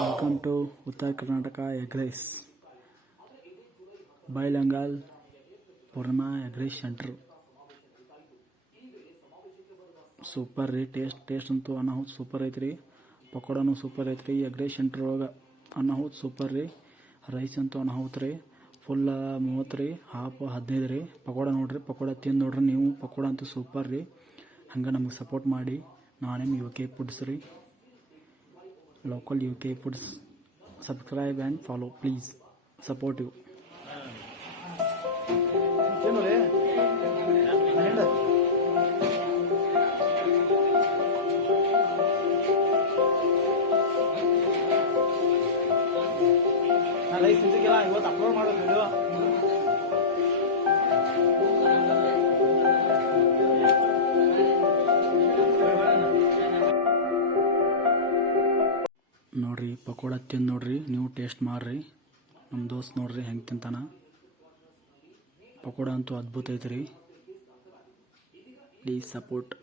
Welcome to Uttara Karnataka egg rice Bailhongal Purnima egg rice centre. Super ರೀ. Taste ಅಂತೂ ಅನಾಹುತ ಸೂಪರ್ ಐತ್ರಿ. ಪಕೋಡನೂ ಸೂಪರ್ ಐತ್ರಿ. ಎಗ್ ರೈಸ್ ಸೆಂಟ್ರ್ ಒಳಗೆ ಅನಾಹುತ ಸೂಪರ್ ರೀ. ರೈಸ್ ಅಂತೂ ಅನಾಹುತ ರೀ. ಫುಲ್ 30 ರೀ, ಹಾಫ್ 15 ರೀ. ಪಕೋಡ ನೋಡ್ರಿ, ಪಕೋಡ ತಿಂದು ನೋಡ್ರಿ ನೀವು. ಪಕೋಡ ಅಂತೂ ಸೂಪರ್ ರೀ. ಹಂಗೆ ನಮಗೆ ಸಪೋರ್ಟ್ ಮಾಡಿ. ನಾನೇನು UK ಫುಡ್ಸ್ ರೀ, local UK foods. Subscribe and follow please. Supportive. Lies ಸಿಕ್ಕಿಲ್ಲ, ಇವತ್ತು ಅಪ್ಲೋಡ್ ಮಾಡೋದು ವಿಡಿಯೋ. ನೋಡ್ರಿ ಪಕೋಡ ತಿಂದು ನೋಡ್ರಿ ನೀವು. ಟೇಸ್ಟ್ ಮಾಡ್ರಿ. ನಮ್ಮ ದೋಸ್ತ್ ನೋಡ್ರಿ ಹೆಂಗೆ ತಿಂತಾನ. ಪಕೋಡ ಅಂತೂ ಅದ್ಭುತ ಐತ್ರಿ. Please support.